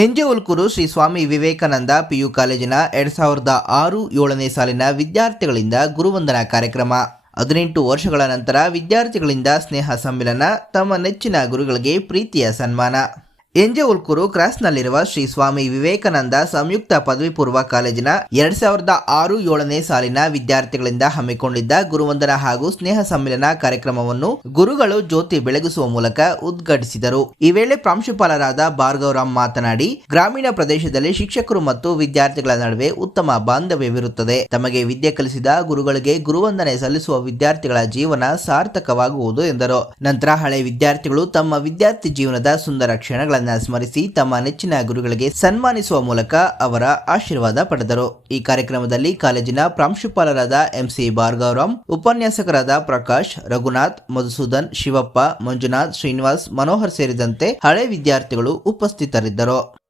NJ ಕುರು Shri Swami Vivekananda PU ಕಾಲೇಜಿನ ಎರಡ್ ಸಾವಿರದ ಆರು ಏಳನೇ ಸಾಲಿನ ವಿದ್ಯಾರ್ಥಿಗಳಿಂದ ಗುರುವಂದನಾ ಕಾರ್ಯಕ್ರಮ. ಹದಿನೆಂಟು ವರ್ಷಗಳ ನಂತರ ವಿದ್ಯಾರ್ಥಿಗಳಿಂದ ಸ್ನೇಹ ಸಮ್ಮಿಲನ ತಮ್ಮ ನೆಚ್ಚಿನ ಗುರುಗಳಿಗೆ ಪ್ರೀತಿಯ ಸನ್ಮಾನ. ಎನ್ಜೆ ಉಲ್ಕೂರು ಕ್ರಾಸ್ನಲ್ಲಿರುವ ಶ್ರೀ ಸ್ವಾಮಿ ವಿವೇಕಾನಂದ ಸಂಯುಕ್ತ ಪದವಿ ಪೂರ್ವ ಕಾಲೇಜಿನ ಎರಡ್ ಸಾವಿರದ ಆರು ಏಳನೇ ಸಾಲಿನ ವಿದ್ಯಾರ್ಥಿಗಳಿಂದ ಹಮ್ಮಿಕೊಂಡಿದ್ದ ಗುರುವಂದನ ಹಾಗೂ ಸ್ನೇಹ ಸಮ್ಮಿಲನ ಕಾರ್ಯಕ್ರಮವನ್ನು ಗುರುಗಳು ಜ್ಯೋತಿ ಬೆಳಗಿಸುವ ಮೂಲಕ ಉದ್ಘಾಟಿಸಿದರು. ಈ ವೇಳೆ ಪ್ರಾಂಶುಪಾಲರಾದ ಭಾರ್ಗವರಾಮ್ ಮಾತನಾಡಿ, ಗ್ರಾಮೀಣ ಪ್ರದೇಶದಲ್ಲಿ ಶಿಕ್ಷಕರು ಮತ್ತು ವಿದ್ಯಾರ್ಥಿಗಳ ನಡುವೆ ಉತ್ತಮ ಬಾಂಧವ್ಯವಿರುತ್ತದೆ. ತಮಗೆ ವಿದ್ಯೆ ಕಲಿಸಿದ ಗುರುಗಳಿಗೆ ಗುರುವಂದನೆ ಸಲ್ಲಿಸುವ ವಿದ್ಯಾರ್ಥಿಗಳ ಜೀವನ ಸಾರ್ಥಕವಾಗುವುದು ಎಂದರು. ನಂತರ ಹಳೆ ವಿದ್ಯಾರ್ಥಿಗಳು ತಮ್ಮ ವಿದ್ಯಾರ್ಥಿ ಜೀವನದ ಸುಂದರ ಕ್ಷಣಗಳನ್ನು ಸ್ಮರಿಸಿ ತಮ್ಮ ನೆಚ್ಚಿನ ಗುರುಗಳಿಗೆ ಸನ್ಮಾನಿಸುವ ಮೂಲಕ ಅವರ ಆಶೀರ್ವಾದ ಪಡೆದರು. ಈ ಕಾರ್ಯಕ್ರಮದಲ್ಲಿ ಕಾಲೇಜಿನ ಪ್ರಾಂಶುಪಾಲರಾದ ಎಂಸಿ ಭಾರ್ಗವರಾಮ್, ಉಪನ್ಯಾಸಕರಾದ ಪ್ರಕಾಶ್, ರಘುನಾಥ್, ಮಧುಸೂದನ್, ಶಿವಪ್ಪ, ಮಂಜುನಾಥ್, ಶ್ರೀನಿವಾಸ್, ಮನೋಹರ್ ಸೇರಿದಂತೆ ಹಳೆ ವಿದ್ಯಾರ್ಥಿಗಳು ಉಪಸ್ಥಿತರಿದ್ದರು.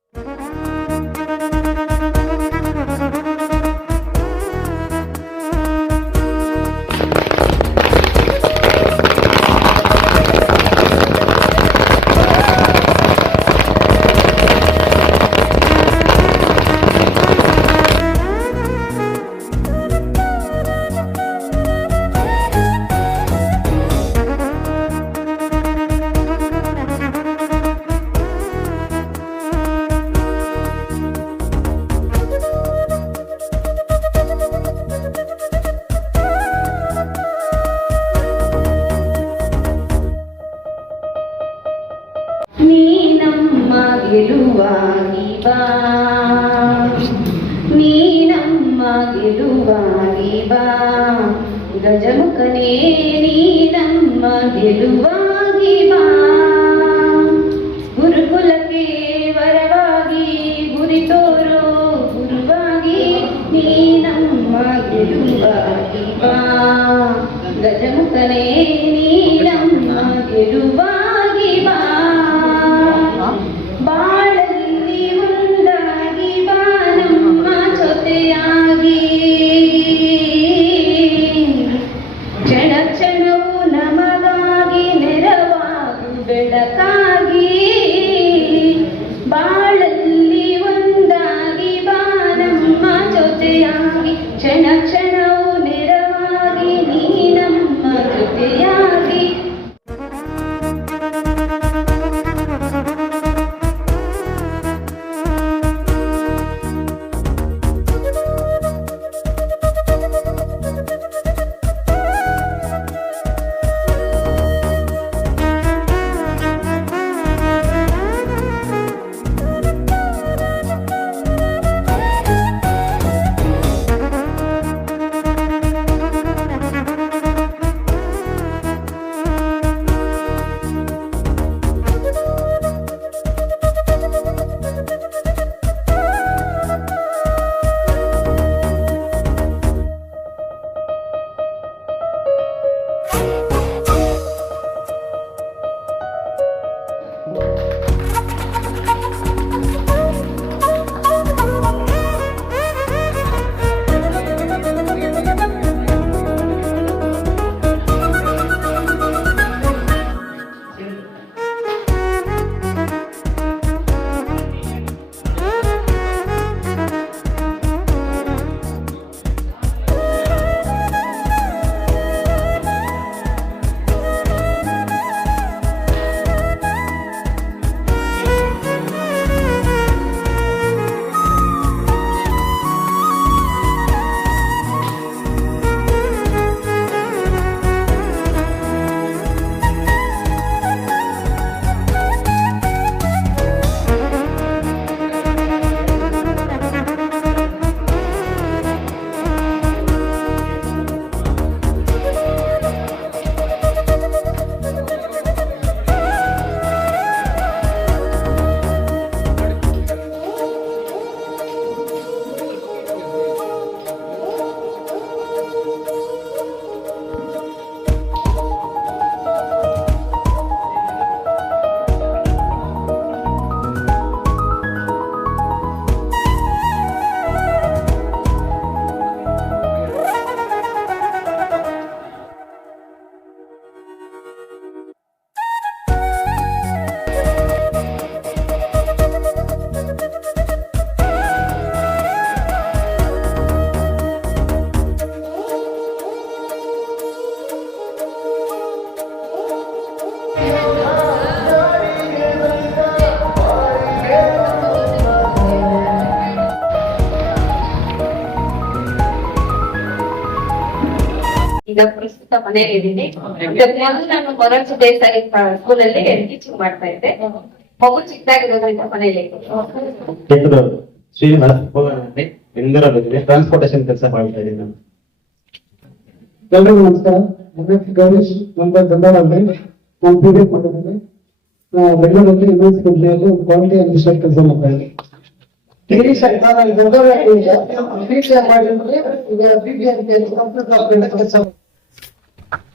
Gedubah, gedubah, gajah hutan ini nama gedubah. ಇದ್ದೀನಿ. ಮೊದಲು ನಾನು ಮೊರಾರ್ಜಿ ದೇಸಾಯಿ ಸ್ಕೂಲಲ್ಲಿ ಟೀಚಿಂಗ್ ಮಾಡ್ತಾ ಇದ್ದೆ. ಮಗು ಚಿಕ್ಕದಾಗಿರೋದ್ರಿಂದ ಮನೆಯಲ್ಲಿ ಹೆಸರು ಶ್ರೀನಿವಾಸ್ ಟ್ರಾನ್ಸ್ಪೋರ್ಟೇಶನ್ ಕೆಲಸ ಮಾಡ್ತಾ ಇದ್ದೀನಿ ನಾನು. ಎಲ್ರಿಗೂ ನಮಸ್ಕಾರ. ನನ್ನ ಹೆಸರು ಗೌರೀಶ್ ನಮ್ಮ ಧನ್ಯವಾದ ನಾನು ಪಿ ಡಿ ಮಾಡಿದ್ದೇನೆ ನಾವು ಬೆಂಗಳೂರಲ್ಲಿ ಯುಎಸ್ ಕಂಪ್ನಿಯಲ್ಲಿ ಕ್ವಾಲಿಟಿ ಅಡ್ಮಿನಿಸ್ಟ್ರೇಟ್ ಕೆಲಸ ಮಾಡ್ತಾ ಇದ್ದೀನಿ. ಇಂಗ್ಲಿಷ್ ನಾನು ಇಂಗ್ಲಿಷ್ ಮಾಡಿದ್ರೆ ಈಗ ಬಿ ಬಿ ಎಂ ಕಂಪ್ಯೂಟರ್ ಕೆಲಸ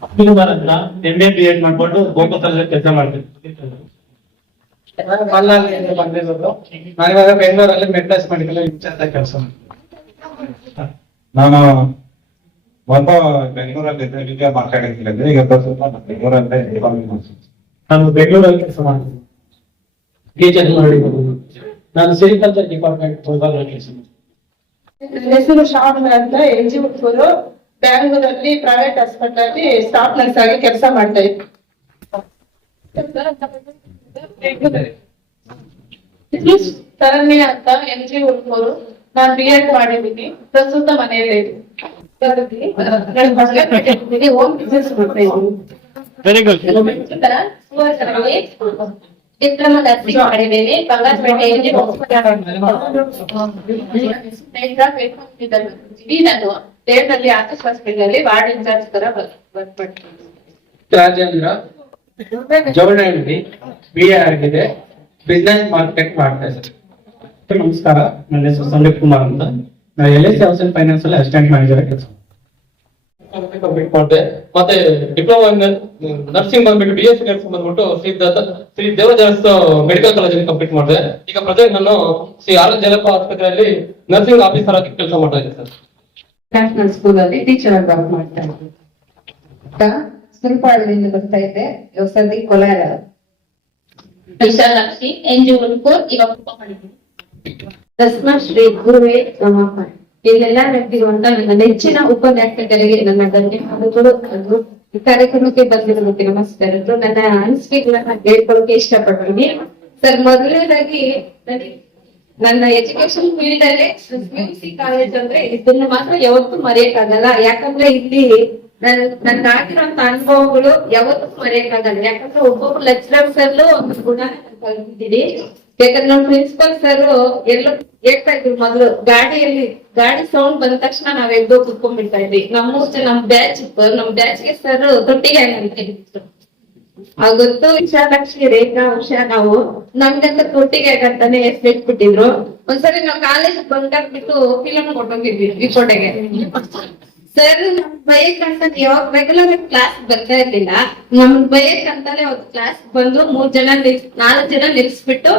ಅಂತ ಎಂ ಎ ಬಿ ಎಡ್ ಮಾಡ್ಕೊಂಡು ಗೋಕುಲದಲ್ಲಿ ಕೆಲಸ ಮಾಡ್ತೀನಿ ಅಂತ ಬಂದಿರೋದು ನಾನು ಇವಾಗ ಬೆಂಗಳೂರಲ್ಲಿ ಮೆಡ್ರಾಸ್ ಮೆಡಿಕಲ್ ಇನ್ಚಾರ್ಜ್ ಕೆಲಸ ನಾನು ಮೊದಲು ಬೆಂಗಳೂರಲ್ಲಿ ಇದ್ದೆ ವಿದ್ಯಾ ಮಾರ್ಕೆಟಿಂಗ್ ಇದ್ದೆ ಈಗ ಬೆಂಗಳೂರಲ್ಲೇ ಡಿಪಾರ್ಟ್ಮೆಂಟ್ ನಾನು ಬೆಂಗಳೂರಲ್ಲಿ ಕೆಲಸ ಮಾಡ್ತೀನಿ. ಟೀಚರ್ ಮಾಡಿ ನಾನು ಸೆರಿಕಲ್ಚರ್ ಡಿಪಾರ್ಟ್ಮೆಂಟ್ ಹೋದಾಗ ಕೆಲಸ ಹೆಸರು ಶಾವಣ ಅಂತ ಎನ್ ಜಿ ಬ್ಯಾಂಗ್ಳೂರಲ್ಲಿ ಪ್ರೈವೇಟ್ ಹಾಸ್ಪಿಟಲ್ ಅಲ್ಲಿ ಸ್ಟಾಫ್ ನರ್ಸ್ ಆಗಿ ಕೆಲಸ ಮಾಡ್ತಾ ಇದ್ದೆ ಇದು ತರಣ್ಯ ಅಂತ ಎನ್ ಜಿ ಹುಟ್ಟೂರು ನಾನ್ ಬಿ ಎಡ್ ಮಾಡಿದ್ದೀನಿ. ಪ್ರಸ್ತುತ ಮನೆಯಲ್ಲೇ ಇದೆ ಹೋಮ್ ಬಿಸ್ನೆಸ್ ಮಾಡ್ತಾ ಇದ್ದೀನಿ. ವೆರಿ ಗುಡ್ ಡಿಪ್ಲೊಮಾ ನರ್ಸಿಂಗ್ ಮಾಡಿದ್ದೀನಿ. ಬಂಗಾರಪೇಟೆಯಲ್ಲಿ ನಾನು ದೇವರಲ್ಲಿ ಆಕಾಶ್ ಹಾಸ್ಪಿಟಲ್ ಅಲ್ಲಿ ವಾರ್ಡ್ ಇನ್ಚಾರ್ಜ್ ತರ ವರ್ಕ್ ಮಾಡ್ತೀನಿ ರಾಜೇಂದ್ರ ಜವಳಹಳ್ಳಿ ಬಿ ಎ ಆಗಿದೆ ಬಿಸ್ನೆಸ್ ಮಾರ್ಕೆಟ್ ಮಾಡ್ತಾ ಇದ್ದಾರೆ. ನಮಸ್ಕಾರ ನನ್ನ ಹೆಸರು ಸಂದೀಪ್ ಕುಮಾರ್ ಅಂತ. ನಾನು L S house and finance ಅಲ್ಲಿ ಅಸಿಸ್ಟೆಂಟ್ ಮ್ಯಾನೇಜರ್ ಕೆಲಸ ಕಂಪ್ಲೀಟ್ ಮಾಡಿದೆ ಮತ್ತೆ ಡಿಪ್ಲೊಮಾ ನರ್ಸಿಂಗ್ ಬಂದ್ಬಿಟ್ಟು ಬಿ ಎಸ್ ಸಿ ನರ್ಸಿಂಗ್ ಬಂದ್ಬಿಟ್ಟು ಶ್ರೀ ದತ್ತ ಶ್ರೀ ದೇವದಾಸ್ ಮೆಡಿಕಲ್ ಕಾಲೇಜಲ್ಲಿ ಕಂಪ್ಲೀಟ್ ಮಾಡಿದೆ. ಈಗ ಪ್ರಜೆಂಟ್ ನಾನು ಶ್ರೀ ಆರ್ ಜಲಪ ಆಸ್ಪತ್ರೆಯಲ್ಲಿ ನರ್ಸಿಂಗ್ ಆಫೀಸರ್ ಆಗಿ ಕೆಲಸ ಮಾಡ್ತಾ ಇದ್ದೀನಿ ಸರ್ ನ್ಯಾಷನಲ್ ಸ್ಕೂಲ್ ಅಲ್ಲಿ ಟೀಚರ್ ಆಗಿ ವರ್ಕ್ ಮಾಡ್ತಾ ಇದ್ದೀನಿ ಸುಲ್ಪಾಳದಿಂದ ಬರ್ತಾ ಇದ್ದೆ. ಸದಿ ಕೋಲಾರ ವಿಶಾಲಾಕ್ಷಿ ಎನ್ ಜಿ ಉಳ್ಕೂರ್ ಇವಾಗ ದಸ್ಮಾ ಶ್ರೀ ಗುರುವೇ ನಮಃ. ಇಲ್ಲೆಲ್ಲ ನಡೆದಿರುವಂತ ನನ್ನ ನೆಚ್ಚಿನ ಉಪನ್ಯಾಸಕರಿಗೆ ನನ್ನ ಧನ್ಯವಾದಗಳು. ಕೂಡ ಈ ಕಾರ್ಯಕ್ರಮಕ್ಕೆ ಬಂದಿರೋದಕ್ಕೆ ನಮಸ್ಕಾರಗಳು. ನನ್ನ ಅನಿಸಿಕೆಗಳನ್ನ ಹೇಳ್ಕೊಳ್ಳೋಕೆ ಇಷ್ಟಪಡ್ತೀನಿ. ಸರ್ ಮೊದಲನೇದಾಗಿ ನನಗೆ ನನ್ನ ಎಜುಕೇಶನ್ ಫೀಲ್ಡ್ ಅಲ್ಲಿ ಕಾಲೇಜ್ ಅಂದ್ರೆ ಇದನ್ನ ಮಾತ್ರ ಯಾವತ್ತೂ ಮರೆಯಕ್ಕಾಗಲ್ಲ. ಯಾಕಂದ್ರೆ ಇಲ್ಲಿ ನನ್ ನನ್ಗೆ ಆಗಿರೋಂತ ಅನುಭವಗಳು ಯಾವತ್ತೂ ಮರೆಯಕ್ಕಾಗಲ್ಲ. ಯಾಕಂದ್ರೆ ಒಬ್ಬೊಬ್ಬ ಲೆಕ್ಚರರ್ಸ್ ಸರ್ಲೂ ಒಂದು ಗುಣ ಕಲ್ತಿದ್ದೀನಿ ಯಾಕಂದ್ರೆ ನಮ್ಮ ಪ್ರಿನ್ಸಿಪಲ್ ಸರ್ ಎಲ್ಲ ಹೇಳ್ತಾ ಇದ್ರು ಮೊದಲು, ಗಾಡಿಯಲ್ಲಿ, ಗಾಡಿ ಸೌಂಡ್ ಬಂದ ತಕ್ಷಣ ನಾವ್ ಎದ್ದೋ ಕುತ್ಕೊಂಡ್ಬಿಡ್ತಾ ಇದ್ವಿ. ನಮ್ಮ ನಮ್ ಬ್ಯಾಚ್ ಇತ್ತು. ನಮ್ ಬ್ಯಾಚ್ಗೆ ಸರ್ ತೊಟ್ಟಿಗೆ ಅಂತ ಗೊತ್ತು ವಿಶಾಲಾಕ್ಷಿ ರೇಖಾ ವಂಶ ನಾವು ನಮ್ಗಂತ ಅಂತಾನೆ ಹೆಸರಿಟ್ಬಿಟ್ಟಿದ್ರು ಒಂದ್ಸರಿ ನಾವ್ ಕಾಲೇಜ್ ಬಂದಾಗ ಬಿಟ್ಟು ಫಿಲಂ ಕೊಟ್ಟೋಗಿದ್ವಿ ವಿಕೋಟೆಗೆ ಸರ್ ನಮ್ ಬೈಕ್ ಅಂತ ಯಾವಾಗ ರೆಗ್ಯುಲರ್ ಕ್ಲಾಸ್ ಬರ್ತಾ ಇರ್ಲಿಲ್ಲ. ನಮ್ ಬೈಕ್ ಅಂತಾನೆ ಕ್ಲಾಸ್ ಬಂದು ಮೂರ್ ಜನ ನಿಲ್ಸ್ ನಾಲ್ಕು ಜನ ನಿಲ್ಸ್ಬಿಟ್ಟು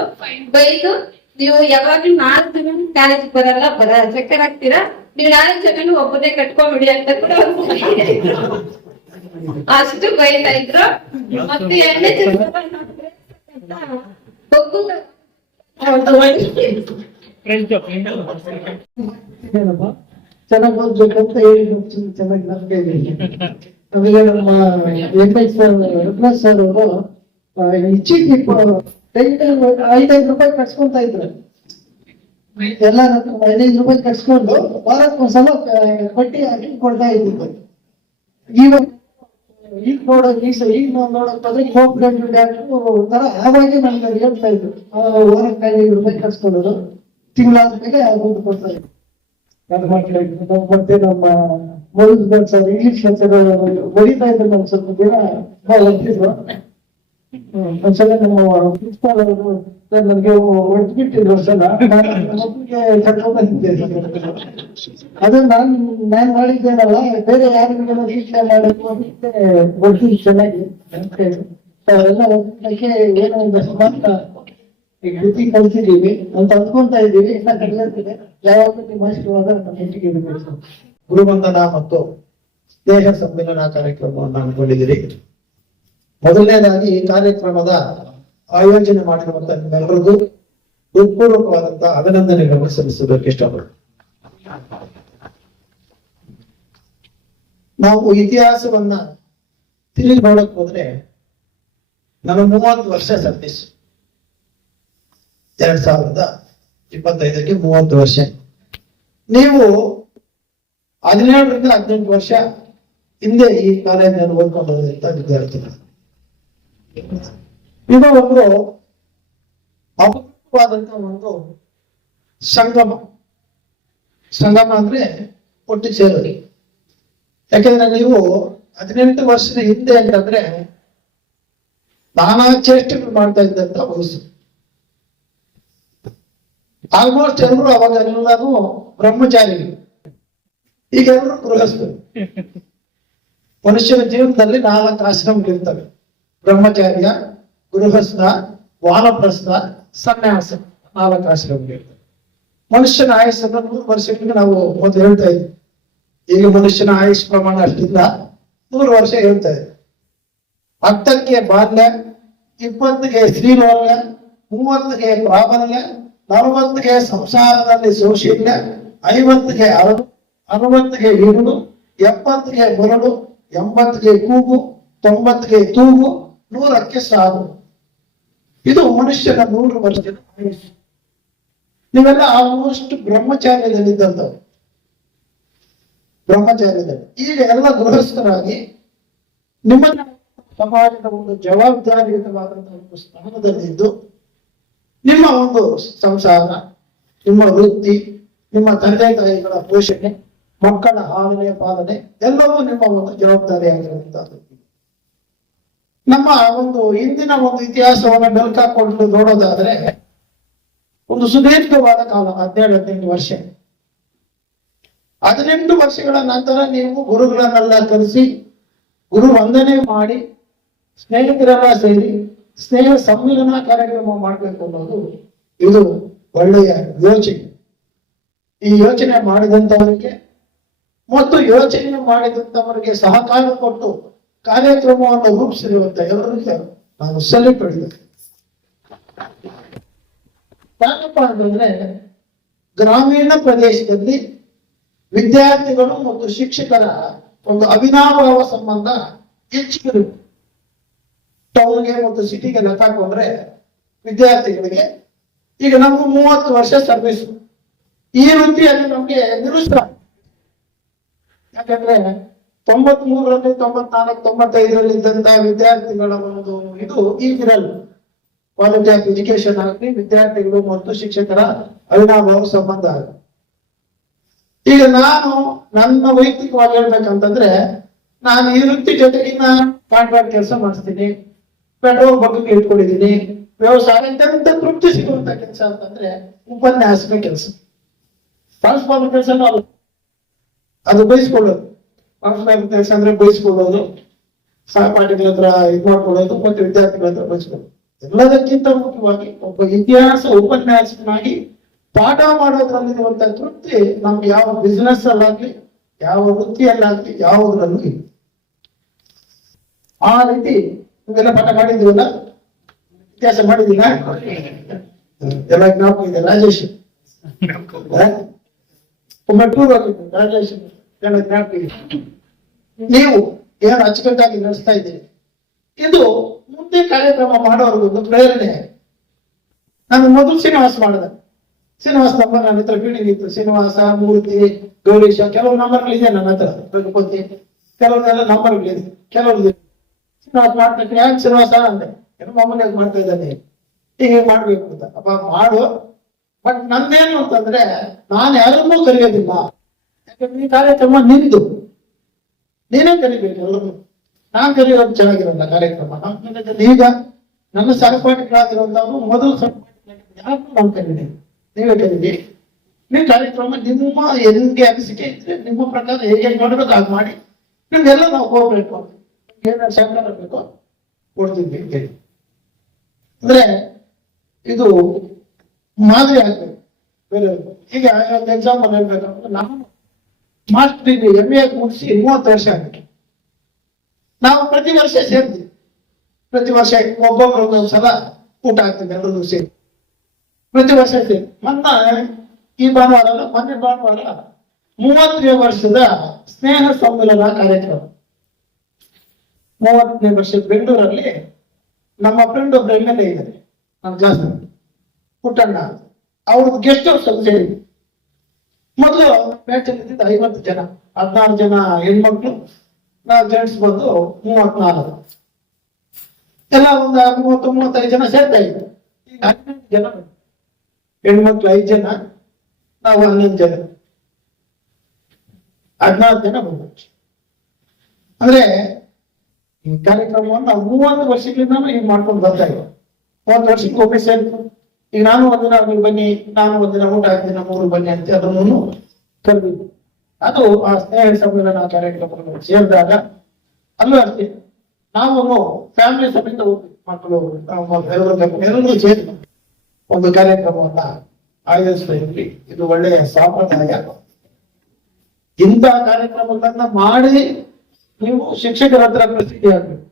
ಬೈದು ನೀವು ಯಾವಾಗ್ಲೂ ನಾಲ್ಕು ಜನ ಕಾಲೇಜ್ ಬರಲ್ಲ, ಬರ ಚಕ್ಕರ್ ಆಗ್ತೀರಾ? ನೀವು ನಾಲ್ಕು ಜನನು ಒಬ್ಬನೇ ಕಟ್ಕೊಂಡ್ಬಿಡಿ ಅಂತ ಕೂಡ. ಅಷ್ಟು ಬೈತಾ ಇದ್ರು. ಮತ್ತೆ ಎಣ್ಣೆ ಚೆನ್ನಾಗಿ ಓದ್ಬೇಕು ಅಂತ ಹೇಳಿ ಚೆನ್ನಾಗಿ ನಂಬಿಕೆ ಇದೆ ನಮಗೆ ನಮ್ಮ ಸರ್ ಸರ್ ಅವರು ಇಚ್ಚಿಗೆ ಐದೈದು ರೂಪಾಯಿ ಕಟ್ಸ್ಕೊಂತ ಇದ್ರು ಎಲ್ಲರ ಐದೈದು ರೂಪಾಯಿ ಕಟ್ಸ್ಕೊಂಡು ವಾರಕ್ಕೊಂದ್ಸಲ ಬಟ್ಟಿ ಹಾಕಿ ಕೊಡ್ತಾ ಇದ್ರು ಇವಾಗ ಈಗ ನೋಡೋ, ಈಗ ಈಗ ನಾವು ನೋಡಕ್ ಹೋದ್ರೆ ಹೋಮ್ ಒಂಥರ ಬ್ಯಾಂಕ್ ತರ ಆವಾಗೆ ನಮ್ಗೆ ಹೇಳ್ತಾ ಇದ್ರು. ವಾರಕ್ಕಾಗಿ ವಾರಕ್ಕೆ ಐದೈದು ರೂಪಾಯಿ ಮೇಲೆ ತಿಂಗಳಾದ್ಮೇಲೆ ದುಡ್ಡು ಕೊಡ್ತಾ ಇದ್ರು. ಅದು ಮತ್ತೆ ನಮ್ಮ ಮೊದಲು ಸರ್ ಇಂಗ್ಲಿಷ್ ಲೆಕ್ಚರ್ ಬರೀತಾ ಇದ್ರು ನಮ್ಗೆ ಸ್ವಲ್ಪ ದಿನ. ಹೊತ್ತಿದ್ರು ಒಂದ್ಸಲ ನಮ್ಮ ಪ್ರಿನ್ಸಿಪಾಲ್ ಅವರು ನನಗೆ ಹೊಡೆದ್ಬಿಟ್ಟಿದ್ರು ಸಲ ಮಕ್ಕಳಿಗೆ ನಾನ್ ನಾನ್ ಬೇರೆ ಯಾರಿಗೆಲ್ಲ ಶಿಕ್ಷೆ ಮಾಡಬೇಕು ಅದಕ್ಕೆ ಗೊತ್ತಿಲ್ಲ ಚೆನ್ನಾಗಿ ಅಂತ ಏನೋ ಒಂದು ಅಂತ ಅಂದ್ಕೊಂತ ಇನ್ನ ಕಲಿಯುತ್ತಿದೆ ಯಾವಾಗಲೂ ನಿಮ್ಮ ಆಶೀರ್ವಾದ ನಮ್ಮ ಒಟ್ಟಿಗೆ ಇರಬೇಕು. ಗುರುವಂದನ ಮತ್ತು ಸ್ನೇಹ ಸಮ್ಮಿಲನ ಕಾರ್ಯಕ್ರಮವನ್ನು ಹಮ್ಮಿಕೊಂಡಿದ್ದೀರಿ ಮೊದಲನೇದಾಗಿ ಈ ಕಾರ್ಯಕ್ರಮದ ಆಯೋಜನೆ ಮಾಡಿರುವಂತ ನಿಮ್ಮೆಲ್ಲರಿಗೂ ಹೃತ್ಪೂರ್ವಕವಾದಂತಹ ಅಭಿನಂದನೆಗಳನ್ನು ಸಲ್ಲಿಸಬೇಕು ಇಷ್ಟಪಡ್ತೀನಿ. ನಾವು ಇತಿಹಾಸವನ್ನ ತಿಳಿದು ನೋಡಕ್ ಹೋದ್ರೆ ನನ್ನ ಮೂವತ್ತು ವರ್ಷ ಸರ್ವಿಸ್ ಎರಡ್ ಸಾವಿರದ ಇಪ್ಪತ್ತೈದಕ್ಕೆ ಮೂವತ್ತು ವರ್ಷ. ನೀವು ಹದಿನೇಳರಿಂದ ಹದಿನೆಂಟು ವರ್ಷ ಹಿಂದೆ ಈ ಕಾಲೇಜಿನಲ್ಲಿ ಓದ್ಕೊಂಡು ಹೋದಂತ ವಿದ್ಯಾರ್ಥಿಗಳು. ಇದು ಒಂದು ಅಪರೂಪವಾದಂತ ಒಂದು ಸಂಗಮ. ಸಂಗಮ ಅಂದ್ರೆ ಒಟ್ಟು ಸೇರೋದು. ಯಾಕಂದ್ರೆ ನೀವು ಹದಿನೆಂಟು ವರ್ಷದ ಹಿಂದೆ ಅಂತಂದ್ರೆ ನಾನಾ ಚೇಷ್ಟೆಗಳು ಮಾಡ್ತಾ ಇದ್ದಂತ ವಯಸ್ಸು ಆಲ್ಮೋಸ್ಟ್ ಎಲ್ಲರೂ ಅವಾಗ ಎಲ್ಲರೂ ಬ್ರಹ್ಮಚಾರಿಗಳು. ಈಗ ಎಲ್ಲರೂ ಗೃಹಸ್ಥರು ಮನುಷ್ಯನ ಜೀವನದಲ್ಲಿ ನಾಲ್ಕು ಆಶ್ರಮಗಳಿರ್ತವೆ. ಬ್ರಹ್ಮಚಾರ್ಯ, ಗೃಹಸ್ಥ, ವಾನಪ್ರಸ್ಥ, ಸನ್ಯಾಸ ನಾಲ್ಕು ಆಶ್ರಮಗಳಿರ್ತವೆ ಮನುಷ್ಯನ ಆಯಸ್ಸನ್ನು ನೂರು ವರ್ಷಗಳಿಗೆ ನಾವು ಮೊದಲು ಹೇಳ್ತಾ ಇದ್ವಿ. ಈಗ ಮನುಷ್ಯನ ಆಯುಷ್ ಪ್ರಮಾಣ ಅಷ್ಟಿಲ್ಲ, ನೂರು ವರ್ಷ ಹೇಳ್ತಾ ಇದೆ ಹತ್ತಕ್ಕೆ ಬಾಲ್ಯ ಇಪ್ಪತ್ತಿಗೆ ಸ್ತ್ರೀಲೋಲ್ಯ ಮೂವತ್ತಿಗೆ ಪ್ರಾಬಲ್ಯ ನಲವತ್ತಿಗೆ ಸಂಸಾರದಲ್ಲಿ ಸೌಶೀಲ್ಯ ಐವತ್ತಿಗೆ ಅರಳು ಅರವತ್ತಿಗೆ ಇರುಳು ಎಪ್ಪತ್ತಿಗೆ ಮರಳು ಎಂಬತ್ತಿಗೆ ಕೂಗು ತೊಂಬತ್ತಿಗೆ ತೂಗು ನೂರಕ್ಕೆ ಸಾವು ಇದು ಮನುಷ್ಯನ ನೂರು ವರ್ಷದ ಆಯುಷ್. ನೀವೆಲ್ಲ ಆಲ್ಮೋಸ್ಟ್ ಬ್ರಹ್ಮಚಾರ್ಯದಲ್ಲಿದ್ದಂಥವ್ರು ಬ್ರಹ್ಮಚಾರ್ಯದಲ್ಲಿ. ಈಗ ಎಲ್ಲ ಗೃಹಸ್ಥರಾಗಿ ನಿಮ್ಮ ಸಮಾಜದ ಒಂದು ಜವಾಬ್ದಾರಿಯುತವಾದಂತಹ ಒಂದು ಸ್ಥಾನದಲ್ಲಿದ್ದು ನಿಮ್ಮ ಒಂದು ಸಂಸಾರ, ನಿಮ್ಮ ವೃತ್ತಿ, ನಿಮ್ಮ ತಂದೆ ತಾಯಿಗಳ ಪೋಷಣೆ, ಮಕ್ಕಳ ಆಲನೆ ಪಾಲನೆ, ಎಲ್ಲವೂ ನಿಮ್ಮ ಒಂದು ಜವಾಬ್ದಾರಿಯಾಗಿರುವಂತಹದ್ದು ನಮ್ಮ ಒಂದು ಹಿಂದಿನ ಒಂದು ಇತಿಹಾಸವನ್ನು ಮೆಲ್ಕಾಕೊಂಡು ನೋಡೋದಾದ್ರೆ ಒಂದು ಸುದೀರ್ಘವಾದ ಕಾಲ ಹದಿನೇಳು ಹದಿನೆಂಟು ವರ್ಷ. ಹದಿನೆಂಟು ವರ್ಷಗಳ ನಂತರ ನೀವು ಗುರುಗಳನ್ನೆಲ್ಲ ಕರೆಸಿ, ಗುರು ವಂದನೆ ಮಾಡಿ, ಸ್ನೇಹಿತರೆಲ್ಲ ಸೇರಿ, ಸ್ನೇಹ ಸಮ್ಮಿಲನ ಕಾರ್ಯಕ್ರಮ ಮಾಡಬೇಕು ಅನ್ನೋದು ಇದು ಒಳ್ಳೆಯ ಯೋಚನೆ. ಈ ಯೋಚನೆ ಮಾಡಿದಂತವರಿಗೆ, ಮತ್ತು ಯೋಚನೆ ಮಾಡಿದಂತವರಿಗೆ ಸಹಕಾರ ಕೊಟ್ಟು ಕಾರ್ಯಕ್ರಮವನ್ನು ರೂಪಿಸಿರುವಂತ ಎಲ್ಲರಿಗೆ ನಾನು ಹೊಡಿಬೇಕು ಯಾಕಪ್ಪ ಅಂತಂದ್ರೆ ಗ್ರಾಮೀಣ ಪ್ರದೇಶದಲ್ಲಿ ವಿದ್ಯಾರ್ಥಿಗಳು ಮತ್ತು ಶಿಕ್ಷಕರ ಒಂದು ಅವಿನಾಭಾವ ಸಂಬಂಧ ಹೆಚ್ಚಿಗೆ ಟೌನ್ಗೆ ಮತ್ತು ಸಿಟಿಗೆ ಲೆಕ್ಕಾಕೊಂಡ್ರೆ ವಿದ್ಯಾರ್ಥಿಗಳಿಗೆ ಈಗ ನಮ್ಗೆ ಮೂವತ್ತು ವರ್ಷ ಸರ್ವಿಸ್ ಈ ವೃತ್ತಿಯಲ್ಲಿ ನಮ್ಗೆ ನಿರುತ್ಸಾಹ. ಯಾಕಂದ್ರೆ ತೊಂಬತ್ ಮೂರರಲ್ಲಿ ತೊಂಬತ್ನಾಲ್ಕು, ತೊಂಬತ್ತೈದರಲ್ಲಿ ಇದ್ದಂತಹ ವಿದ್ಯಾರ್ಥಿಗಳ ಒಂದು ಇದು ಈಗಿರಲ್ಲ ಕ್ವಾಲಿಟಿ ಆಫ್ ಎಜುಕೇಶನ್ ಆಗಲಿ ವಿದ್ಯಾರ್ಥಿಗಳು ಮತ್ತು ಶಿಕ್ಷಕರ ಅವಿನಾಭಾವ ಸಂಬಂಧ ಆಗಲಿ. ಈಗ ನಾನು ನನ್ನ ವೈಯಕ್ತಿಕವಾಗಿ ಹೇಳ್ಬೇಕಂತಂದ್ರೆ ನಾನು ಈ ವೃತ್ತಿ ಜೊತೆಗಿನ ಕಾಂಟ್ರಾಕ್ಟ್ ಕೆಲಸ ಮಾಡಿಸ್ತೀನಿ ಪೆಟ್ರೋಲ್ ಬಗ್ಗೆ ಇಟ್ಕೊಂಡಿದ್ದೀನಿ, ವ್ಯವಸಾಯ ಅತ್ಯಂತ ತೃಪ್ತಿ ಸಿಗುವಂತ ಕೆಲಸ ಅಂತಂದ್ರೆ ಉಪನ್ಯಾಸಕ ಕೆಲಸ. ಟ್ರಾನ್ಸ್ಫಾರ್ಮರ್ ಕೆಲಸ ಅದು ಬಯಸ್ಕೊಳ್ಳೋದು ಟ್ರಾನ್ಸ್ಫಾರ್ಮರ್ ಕೆಲಸ ಅಂದ್ರೆ ಬಯಸ್ಕೊಳ್ಳೋದು ಸಹಪಾಠಿಗಳ ಹತ್ರ ಇದು ಮಾಡ್ಕೊಳ್ಳೋದು ಮತ್ತೆ ವಿದ್ಯಾರ್ಥಿಗಳ ಹತ್ರ ಬಯಸ್ಕೊಳ್ಳೋದು. ಎಲ್ಲದಕ್ಕಿಂತ ಮುಖ್ಯವಾಗಿ ಒಬ್ಬ ಇತಿಹಾಸ ಉಪನ್ಯಾಸಕನಾಗಿ ಪಾಠ ಮಾಡೋದ್ರಲ್ಲಿರುವಂತ ತೃಪ್ತಿ ನಮ್ಗೆ ಯಾವ ಬಿಸ್ನೆಸ್ ಅಲ್ಲಾಗ್ಲಿ ಯಾವ ವೃತ್ತಿಯಲ್ಲಾಗ್ಲಿ ಯಾವುದ್ರಲ್ಲೂ ಇಲ್ಲ. ಆ ರೀತಿ ನೀವೆಲ್ಲ ಪಾಠ ಮಾಡಿದ್ದೀವಲ್ಲ ಇತಿಹಾಸ ಮಾಡಿದ್ದೀನ ಎಲ್ಲ ಜ್ಞಾಪಕ ಇದೆ ರಾಜೇಶ್. ಟೂರ್ ಹೋಗಿದ್ದು ರಾಜೇಶ್. ನೀವು ಏನು ಅಚ್ಚುಕಟ್ಟಾಗಿ ನಡೆಸ್ತಾ ಇದ್ದೀರಿ? ಇದು ಮುಂದೆ ಕಾರ್ಯಕ್ರಮ ಮಾಡೋರ್ಗೊಂದು ಪ್ರೇರಣೆ. ನಾನು ಮೊದಲು ಶ್ರೀನಿವಾಸ ಮಾಡಿದೆ. ಶ್ರೀನಿವಾಸ ನಂಬರ್ ನನ್ನ ಹತ್ರ ಫೀಲ್ಡಿಂಗ್ ಇತ್ತು ಶ್ರೀನಿವಾಸ, ಮೂರ್ತಿ ಗೌರೀಶ ಕೆಲವು ನಂಬರ್ಗಳಿದೆ ನನ್ನ ಹತ್ರ ರಘುಪತಿ ಕೆಲವನ್ನೆಲ್ಲ ನಂಬರ್ಗಳಿದೆ ಕೆಲವ್ರದ್ದು ಶ್ರೀನಿವಾಸ ಮಾಡ್ತಕ್ಕ ಯಾಕೆ ಶ್ರೀನಿವಾಸ ಅಂದೆ? ಏನು ಮಾಮೂಲಿ ಮಾಡ್ತಾ ಇದ್ದಾನೆ. ಹೀಗೆ ಮಾಡ್ಬೇಕು ಅಂತ. ಅಪ್ಪ, ಮಾಡು. ಬಟ್ ನಂದೇನು ಅಂತಂದ್ರೆ, ನಾನು ಯಾರನ್ನೂ ಕರೆಯೋದಿಲ್ಲ. ಈ ಕಾರ್ಯಕ್ರಮ ನಿಂದು. ನೀನೇ ಕರಿಬೇಕು ಎಲ್ಲರೂ. ನಾನ್ ಕರೆಯೋದು ಚೆನ್ನಾಗಿರಲ್ಲ ಕಾರ್ಯಕ್ರಮ. ಈಗ ನನ್ನ ಸಹಪಾಠಿಗಳಾಗಿರುವಂತವರು ಮೊದಲು ಸಹಪಾಠಿಗಳಾಗಿರೋದು ಯಾರು ನಾನು ಕರೀತೀನಿ ನೀವೇ ಕರೀರಿ ನೀವು ಕಾರ್ಯಕ್ರಮ ನಿಮ್ಮ ಹೆಂಗೆ ಅನಿಸಿಕೆ ಇದ್ರೆ ನಿಮ್ಮ ಪ್ರಕಾರ ಹೇಗೆ ಮಾಡಬೇಕು ಹಾಗೆ ಮಾಡಿ. ನಿಮ್ಗೆಲ್ಲ ನಾವು ಹೋಗ್ಬೇಕು ಏನಾದ್ರು ಸಹಕಾರ ಬೇಕೋ ಕೊಡ್ತೀವಿ ಹೇಳಿ. ಅಂದ್ರೆ ಇದು ಮಾದರಿ ಆಗ್ಬೇಕು. ಬೇರೆ ಈಗ ಎಕ್ಸಾಂಪಲ್ ಹೇಳ್ಬೇಕಂದ್ರೆ ನಾನು ಮಾಸ್ಟರ್ ಡಿಗ್ರಿ ಎಂ ಎ ಮುಗಿಸಿ ಮೂವತ್ತು ವರ್ಷ ಆಗುತ್ತೆ ನಾವು ಪ್ರತಿ ವರ್ಷ ಸೇರ್ತೀವಿ. ಪ್ರತಿ ವರ್ಷ ಒಬ್ಬೊಬ್ರು ಒಂದೊಂದು ಸಲ ಊಟ ಆಗ್ತದೆ ಎಲ್ಲರೂ ಸೇರಿ. ಪ್ರತಿ ವರ್ಷ ಸೇರಿ. ಮೊನ್ನೆ ಈ ಭಾನುವಾರ ಅಲ್ಲ, ಮೊನ್ನೆ ಭಾನುವಾರ ಮೂವತ್ತನೇ ವರ್ಷದ ಸ್ನೇಹ ಸಮ್ಮಿಲನ ಕಾರ್ಯಕ್ರಮ. ಮೂವತ್ತನೇ ವರ್ಷ ಬೆಂಗಳೂರಲ್ಲಿ ನಮ್ಮ ಫ್ರೆಂಡ್ ಒಬ್ರು ಎಂ ಎಲ್ ಎ ಇದ್ದಾರೆ ನಮ್ಮ ಕ್ಲಾಸ್ ಪುಟ್ಟಣ್ಣ. ಅವ್ರದ್ದು ಗೆಸ್ಟ್ ಹೌಸ್ ಅಲ್ಲಿ ಸೇರಿ ಮೊದಲು ಬ್ಯಾಚ್ ಅಲ್ಲಿ ಐವತ್ತು ಜನ, ಹದಿನಾರು ಜನ ಹೆಣ್ಮಕ್ಳು ನಾವು ಜೆಂಟ್ಸ್ ಬಂದು ಮೂವತ್ನಾಲ್ಕು. ಎಲ್ಲ ಒಂದು ಮೂವತ್ತು, ಮೂವತ್ತೈದು ಜನ ಸೇರ್ತಾ ಇದ್ರು ಈಗ ಹನ್ನೆರಡು ಜನ ಹೆಣ್ಮಕ್ಳು ಐದು ಜನ, ನಾವು ಹನ್ನೊಂದು ಜನ. ಹದಿನಾರು ಜನ ಬಂದ್ರು ಅಂದ್ರೆ ಈ ಕಾರ್ಯಕ್ರಮವನ್ನು ನಾವು ಮೂವತ್ತು ವರ್ಷಗಳಿಂದ ಈಗ ಮಾಡ್ಕೊಂಡು ಬರ್ತಾ ಇದ್ದೀವಿ. ಮೂವತ್ತು ವರ್ಷಕ್ಕೆ ಒಮ್ಮೆ ಸೇರ್ತು ಈಗ ನಾನು ಒಂದಿನ ನೀವು ಬನ್ನಿ, ನಾನು ಒಂದಿನ ಊಟ ಹಾಕಿದ ಮೂರು ಬನ್ನಿ ಅಂತ ಅದನ್ನು ಕರೆದಿದ್ದು ಅದು ಆ ಸ್ನೇಹ ಸಮ್ಮೇಳನ ಕಾರ್ಯಕ್ರಮ ಸೇರಿದಾಗ ಅಲ್ಲೂ ಅಷ್ಟೇ ನಾವು ಫ್ಯಾಮಿಲಿ ಸಮೇತ ಮಕ್ಕಳು ಎಲ್ಲರೂ ಸೇರಿ ಒಂದು ಕಾರ್ಯಕ್ರಮವನ್ನ ಆಯೋಜಿಸಿ ಇದು ಒಳ್ಳೆಯ ಸಾಂಪ್ರದಾಯ ಇಂತಹ ಕಾರ್ಯಕ್ರಮಗಳನ್ನ ಮಾಡಿ ನೀವು ಶಿಕ್ಷಕರ ಹತ್ರ ಪ್ರಸಿದ್ಧಿ ಆಗ್ಬೇಕು.